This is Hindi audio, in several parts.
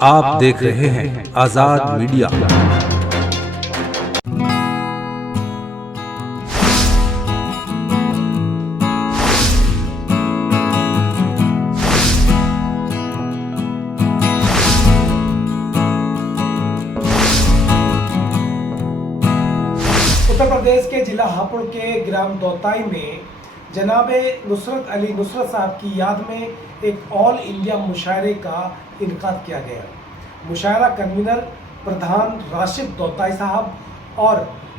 आप देख रहे हैं आजाद मीडिया। उत्तर प्रदेश के जिला हापुड़ के ग्राम दौताई में जनाबे नुसरत अली नुसरत साहब की याद में एक ऑल इंडिया मुशायरे का इनकाद किया गया। मुशायरा कन्वीनर प्रधान राशिद दौताई साहब और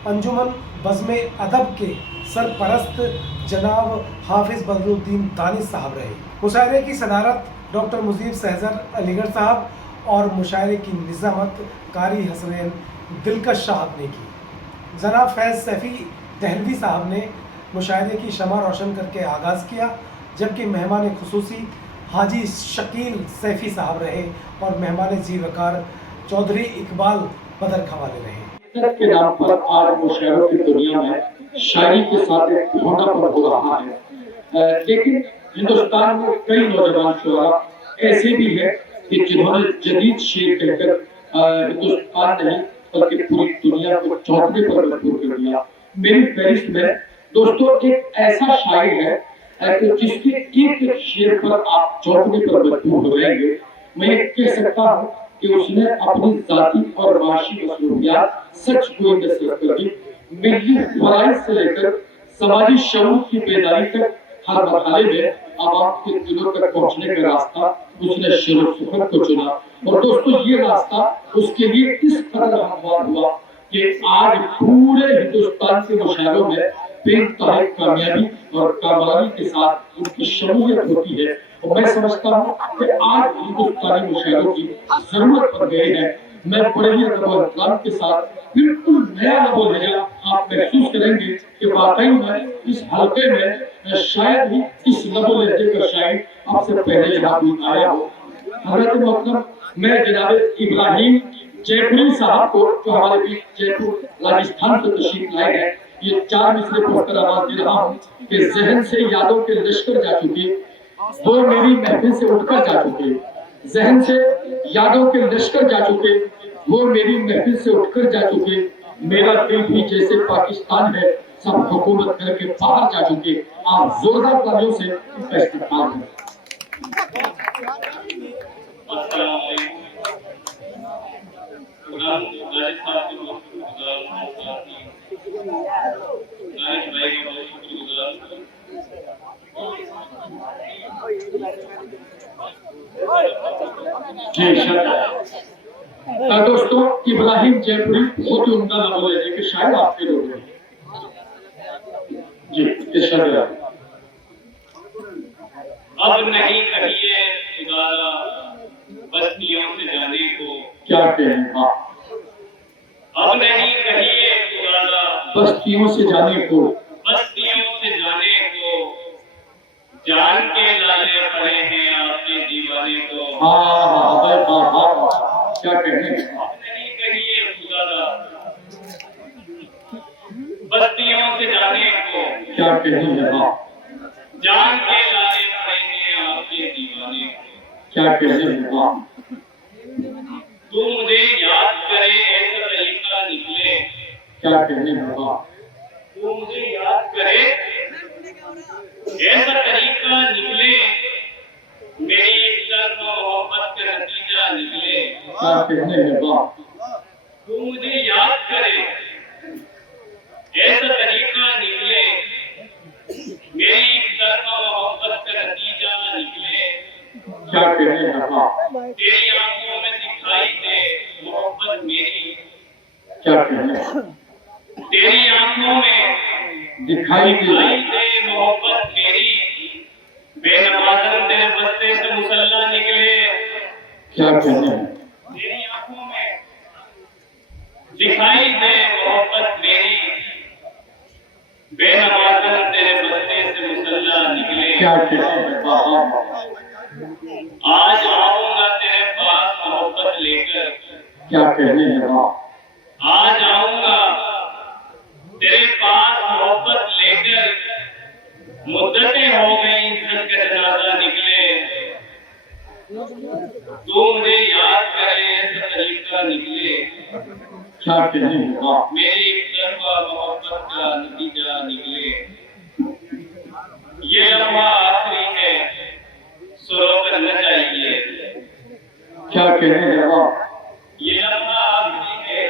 अंजुमन बज़्म अदब के सरपरस्त जनाब हाफिज बदरुद्दीन दानिश साहब रहे। मुशायरे की सदारत डॉक्टर मुजीब सहजर अलीगढ़ साहब और मुशायरे की निज़ामत कारी हसनैन दिलकश साहब ने की। जनाब फैज़ सैफ़ी दहलवी साहब ने मुशायरे की शमा रोशन करके आगाज़ किया, जबकि मेहमान खुसूसी हाजी शकील सैफ़ी साहब रहे और मेहमान जी वकार चौधरी इकबाल बदर खवाले रहे। के नाम पर आज मुशायरों की दुनिया में शायरी के साथ एक ढोंढापन हो रहा है, लेकिन हिंदुस्तान में कई नौजवान शुरा ऐसे भी हैं कि जिन्होंने जदीद शेर कहकर हिंदुस्तान नहीं बल्कि पूरी दुनिया को चौंकने पर मजबूर कर दिया। मेरी फहरिस्त में दोस्तों एक ऐसा शायर है कि जिसके एक शेर पर आप चौंकने पर मजबूर हो जाएंगे। मैं ये कह सकता हूँ कि उसने अपनी जाती और माशी मसरूफियात सच को नसीहत कर दी। मिली फराइज से लेकर समाजी शऊर की बेदारी तक हर मरहले में आवाम के दिलों तक पहुंचने का रास्ता उसने शेर सुखन को चुना। और दोस्तों ये रास्ता उसके लिए इस कदर हमवार हुआ कि आज पूरे हिंदुस्तान के मुशायरों में बेइंतहा कामयाबी और कामयाबी के साथ उनकी शमूलियत होती है। और मैं समझता हूँ कि आज हिंदुस्तानी मुशायरों की जरूरत पड़ गई है। मैं बड़े ही अदब के साथ बिल्कुल नया नबो लहजा आप महसूस करेंगे कि वाकई में इस हल्के में शायद ही इस नबो लहजे का शायर आपसे पहले यहाँ भी आया हो। हजरत मोहतरम मैं जनाब इब्राहिम जयपुरी साहब को जो हमारे बीच जयपुर राजस्थान से तशरीफ लाए हैं, ये चार मिसरे पढ़कर आवाज दे रहा हूँ कि जहन से यादों के लश्कर जा चुके, वो मेरी महफिल से उठकर जा चुके। जहन से यादों के लश्कर जा चुके, वो मेरी महफिल से उठकर जा चुके। मेरा दिल भी जैसे पाकिस्तान है, सब हुकूमत करके बाहर जा चुके। आप जोरदार तालियों से इसका इस्तेमाल करें। दोस्तों इब्राहिम जयपुरी बहुत ही उम्दा नबो लहजे के शायर आपके लोग हैं जी। अब नहीं कहिए खुदारा बस्तियों से जाने को, क्या कहें। हाँ, अब नहीं कहिए खुदारा बस्तियों से जाने को, बस्तियों से जाने को, जान के लाले पड़े हैं आपके दीवाने को। क्या कहने। अब नहीं कहिए खुदारा बस्तियों से जाने को, क्या कहने। जान के लाले पड़े हैं आपके दीवाने को। क्या कहने। तू मुझे याद करे ऐसा तरीका निकले, क्या कहने। तू मुझे याद करे ऐसा तरीका निकले, मेरी इज्जत और मोहब्बत का नतीजा निकले। क्या कहने। तू मुझे याद करे ऐसा तरीका निकले, मेरी इज्जत और मोहब्बत का नतीजा निकले। क्या कहने। तेरी आंखों में दिखाई दे मोहब्बत मेरी, क्या कहने। तेरी आंखों में दिखाई दे मोहब्बत मेरी, बेनमाज़न तेरे बस्ते से मुसल्ला निकले। क्या कहने। तेरी आंखों में दिखाई दे मोहब्बत मेरी, बेनमाज़न तेरे बस्ते से मुसल्ला निकले। क्या कहने। आज आऊंगा तेरे पास मोहब्बत लेकर, क्या कहने। आज आऊंगा तेरे पास मोहब्बत लेकर, मुद्दतें हो गई घर का जनाजा निकले। तू मुझे याद करे का निकले, क्या कहने वाह मेरी एक तरफा मोहब्बत का नतीजा निकले। ये लम्हा आखिरी है, सो रोक न जाइए। क्या कहने वाह ये लम्हा आखिरी है,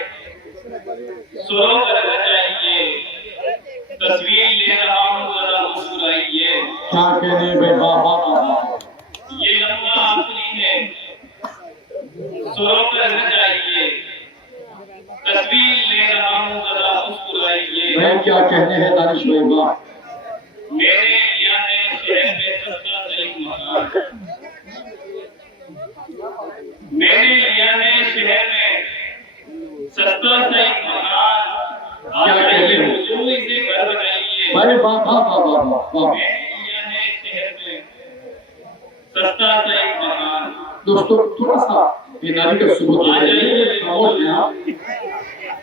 सो रोक न जाइए। तस्वीर ले रहा हूँ, जरा मुस्कुराइए। क्या कहने भाई वाह वाह वाह ये लम्हा आखिरी है, सो रोक न जाइए। तस्वीर ले रहा हूँ, जरा मुस्कुराइए। भाई क्या कहने हैं दानिश भाई वाह मेरे यहाँ है शहर में सस्ता सा एक मकान। मेरे यहाँ है शहर में सस्ता सा एक मकान। आ क्या जाइए कहते हैं? हुजूर, इसे घर बनाइए। भाई वाह वाह वाह वाह वाह वाह मेरे यहाँ है शहर में सस्ता सा एक मकान। दोस्तों थोड़ा सा ये नारी का सबूत आ जाइए खामोश हैं आप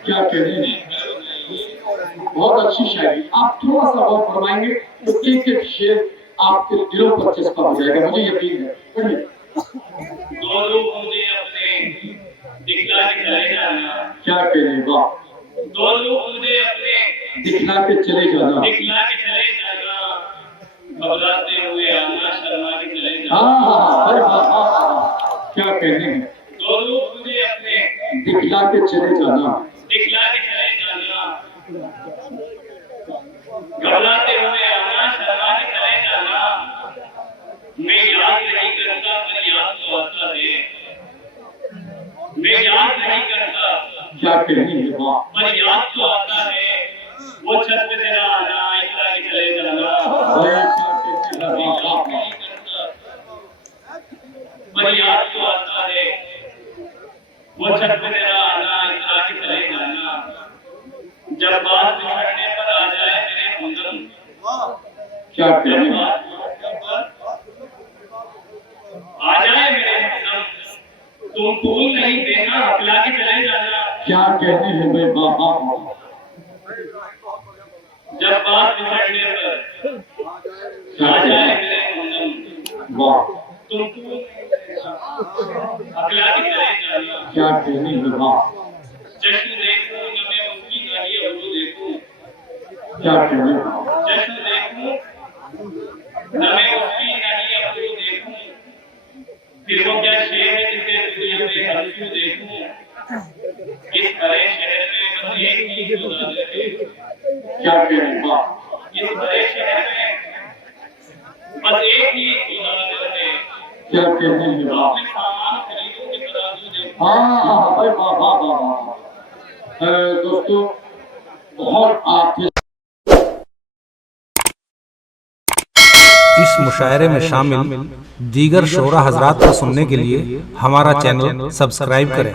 क्या कहने हैं बहुत अच्छी शायरी आप थोड़ा सा और फरमाएंगे तो एक एक शेर आपके दिलों पर चस्पा हो जाएगा मुझे यकीन है पढ़िए दो लोग मुझे अपने दिखला के चले जाना। क्या कहने वाह दो लोग मुझे अपने दिखला के चले जाना दिखला के चले जाना। घबराते हुए आना, शर्मा के चले जाना। हाँ अरे वाह वाह वाह क्या कहने हैं दो लोग मुझे अपने दिखला के चले जाना दिखला के चले जाना। घबराते हुए आना, शर्मा के चले जाना। मैं याद नहीं करता, पर याद तो आता है। मैं याद नहीं करता, क्या कहने हैं वाह पर याद तो आता है। वो छत पे तेरा आना, इतना के चले जाना। भाई क्या कहने हैं मैं वाह वाह याद वाह नहीं करता, पर याद तो आता है। वो छत पे तेरा आना, इतना के चले जाना। जब बात बिछड़ने पर आ जाए मेरे हमदम, क्या जब कहने हैं बात बिछड़ने पर आ जाए मेरे हमदम, तुम फूल नहीं देना, पिला के चले जाना। क्या कहने हैं भाई वाह वाह वाह जब बात बिछड़ने पर क्या आ कहने जाए हैं मेरे हमदम, वाह तुम फूल नहीं देना, पिला के चले जाना। क्या कहने हैं वाह जश्न देखूं न मैं उसकी नहीं अबू देखूं। क्या कहने हैं जश्न देखूं न मैं उसकी नहीं अबू देखूं। फिर वो क्या शेर है जिसे दुनिया में हंसू देखूं। इस बड़े शहर में बस एक ही सौदागर है। क्या कहने हैं वाह इस बड़े शहर में बस एक ही सौदागर है। क्या कहने हैं वाह मैं सामान खरीदूं कि तराजू देखूं। हाँ भाई वाह वाह वाह वाह दोस्तों बहुत आपके इस मुशायरे में शामिल दीगर शोरा हजरात को सुनने के लिए हमारा चैनल सब्सक्राइब करें।